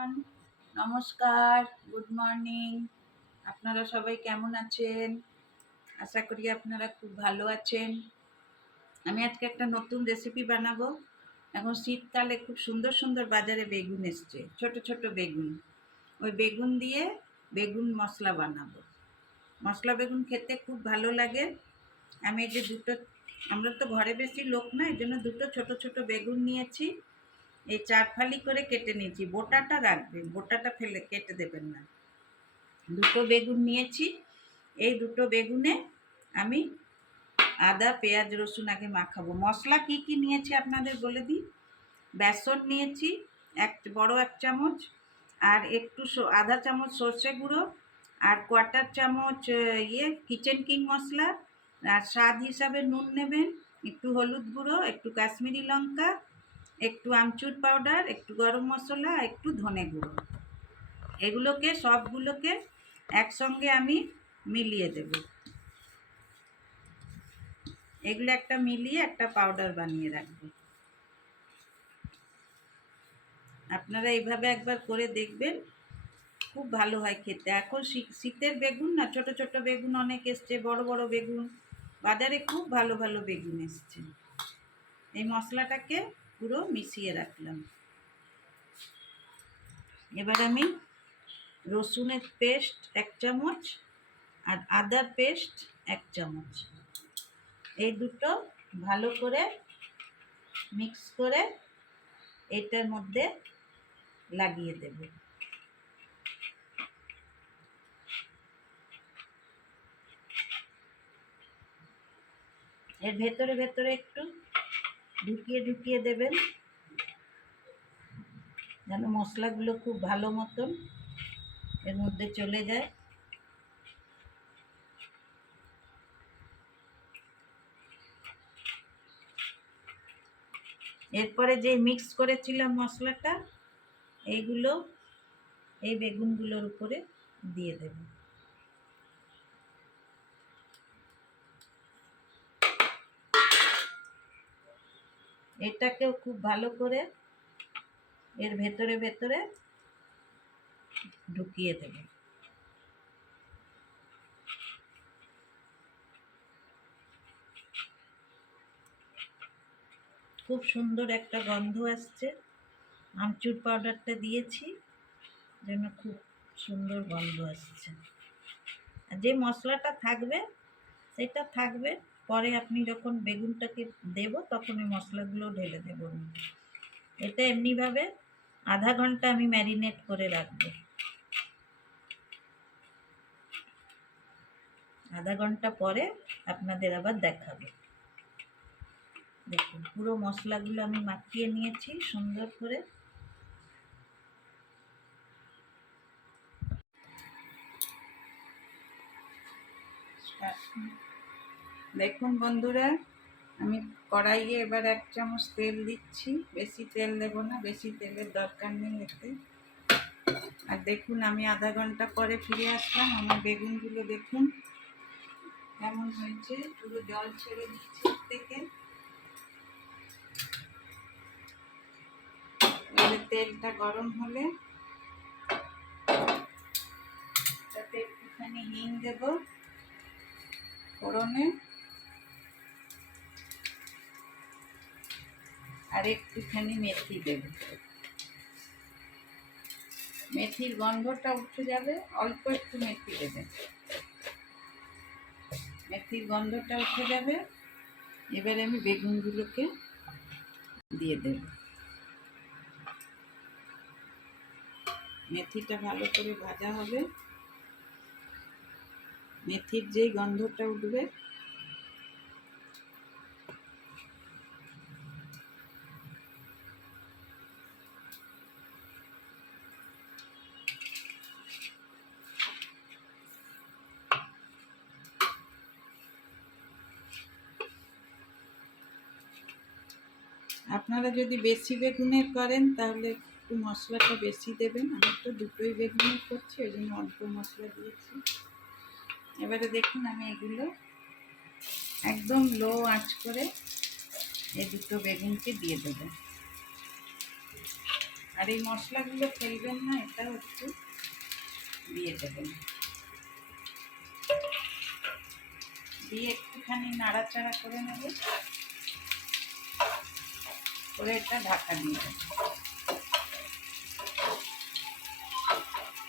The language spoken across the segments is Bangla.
নমস্কার, গুড মর্নিং। আপনারা সবাই কেমন আছেন? আশা করি আপনারা খুব ভালো আছেন। আমি আজকে একটা নতুন রেসিপি বানাবো। এখন শীতকালে খুব সুন্দর সুন্দর বাজারে বেগুন এসছে, ছোট ছোট বেগুন। ওই বেগুন দিয়ে বেগুন মশলা বানাবো। মশলা বেগুন খেতে খুব ভালো লাগে। আমি এই যে আমরা তো ঘরে বেশি লোক না, এই জন্য দুটো ছোট ছোট বেগুন নিয়েছি। এই 4 ফালি করে কেটে নিয়েছি। বোটাটা রাখবেন, বোটাটা ফেলে কেটে দেবেন না। দুটো বেগুন নিয়েছি। এই দুটো বেগুনে আমি আদা পেঁয়াজ রসুন আগে মাখাবো। মশলা কি কি নিয়েছি আপনাদের বলে দিই। বেসন নিয়েছি বড় 1 চামচ, আর একটু আধা চামচ সর্ষে গুঁড়ো, আর 1/4 চামচ কিচেন কিং মশলা, আর স্বাদ হিসাবে নুন নেবেন, একটু হলুদ গুঁড়ো, একটু কাশ্মীরি লঙ্কা, একটু আমচুর পাউডার, একটু গরম মশলা, একটু ধনে গুঁড়ো। এগুলোকে সবগুলোকে একসঙ্গে আমি মিলিয়ে দেব। এগুলো একটা মিলিয়ে একটা পাউডার বানিয়ে রাখবো। আপনারা এইভাবে একবার করে দেখবেন, খুব ভালো হয় খেতে। এখন শীতের বেগুন না, ছোট ছোট বেগুন অনেক এসছে, বড় বড় বেগুন বাজারে খুব ভালো ভালো বেগুন এসছে। এই মশলাটাকে পুরো মিশিয়ে রাখলাম। এবার আমি রসুনের পেস্ট 1 চামচ আর আদার পেস্ট 1 চামচ, এই দুটো ভালো করে মিক্স করে এটার মধ্যে লাগিয়ে দেব। এর ভেতরে ভেতরে একটু ঢুকিয়ে ঢুকিয়ে দেবেন, যেন মশলাগুলো খুব ভালো মতন এর মধ্যে চলে যায়। এরপরে যে মিক্স করেছিলাম মশলাটা, এইগুলো এই বেগুনগুলোর উপরে দিয়ে দেব। এটাকেও খুব ভালো করে এর ভেতরে ভেতরে ঢুকিয়ে দেব। খুব সুন্দর একটা গন্ধ আসছে। আমচুর পাউডারটা দিয়েছি, যেন খুব সুন্দর গন্ধ আসছে। আর যে মশলাটা থাকবে সেটা থাকবে, পরে আপনি যখন বেগুনটাকে দেব তখন ওই মশলাগুলো ঢেলে দেব। এটা এমনিভাবে আধা ঘন্টা আমি ম্যারিনেট করে রাখবো। আধা ঘন্টা পরে আপনাদের আবার দেখাবো। দেখুন পুরো মশলাগুলো আমি মাখিয়ে নিয়েছি সুন্দর করে। দেখুন বন্ধুরা, আমি কড়াইয়ে এবার 1 চামচ তেল দিচ্ছি। বেশি তেল দেব না, বেশি তেলের দরকার নেই এতে। আর দেখুন আমি আধা ঘন্টা পরে ফিরে আসলাম। আমার বেগুনগুলো দেখুন কেমন হয়েছে, পুরো জল ছেড়ে দিচ্ছে থেকে। এবারে তেলটা গরম হলে তাতে একটুখানি হিং দেব ফোড়নে, আর একটুখানি মেথি দেব। মেথির গন্ধটা উঠে যাবে, অল্প একটু মেথি দেবে। মেথির গন্ধটা উঠে যাবে। এবারে আমি বেগুনগুলোকে দিয়ে দেব। মেথিটা ভালো করে ভাজা হবে। মেথির যেই গন্ধটা উঠবে আপনারা যদি বেশি বেগুনের করেন তাহলে একটু মশলাটা বেশি দেবেন। আমি তো দুটোই বেগুনের করছি, ওই জন্য অল্প মশলা দিয়েছি। এবারে দেখুন আমি এগুলো একদম লো আঁচ করে এই দুটো বেগুনকে দিয়ে দেবো। আর এই মশলাগুলো ফেলবেন না, এটাও একটু দিয়ে দেবেন, দিয়ে একটুখানি নাড়াচাড়া করে নেবে, করে এটা ঢাকা দিয়ে দেবেন।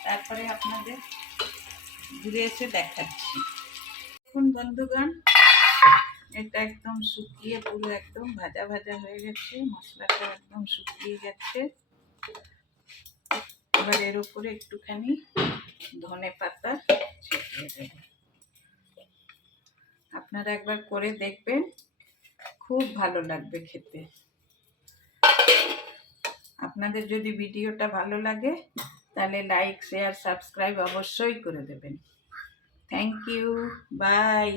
তারপরে আপনাদের ঘুরে এসে দেখাচ্ছি। দেখুন বন্ধুগণ, এটা একদম শুকিয়ে পুরো একদম ভাজা ভাজা হয়ে গেছে, মশলাটা একদম শুকিয়ে গেছে। এবার এর উপরে একটুখানি ধনে পাতা ছিটিয়ে দেব। আপনারা একবার করে দেখবেন, খুব ভালো লাগবে খেতে। আপনাদের যদি ভিডিওটা ভালো লাগে তাহলে লাইক, শেয়ার, সাবস্ক্রাইব অবশ্যই করে দেবেন। Thank you, by.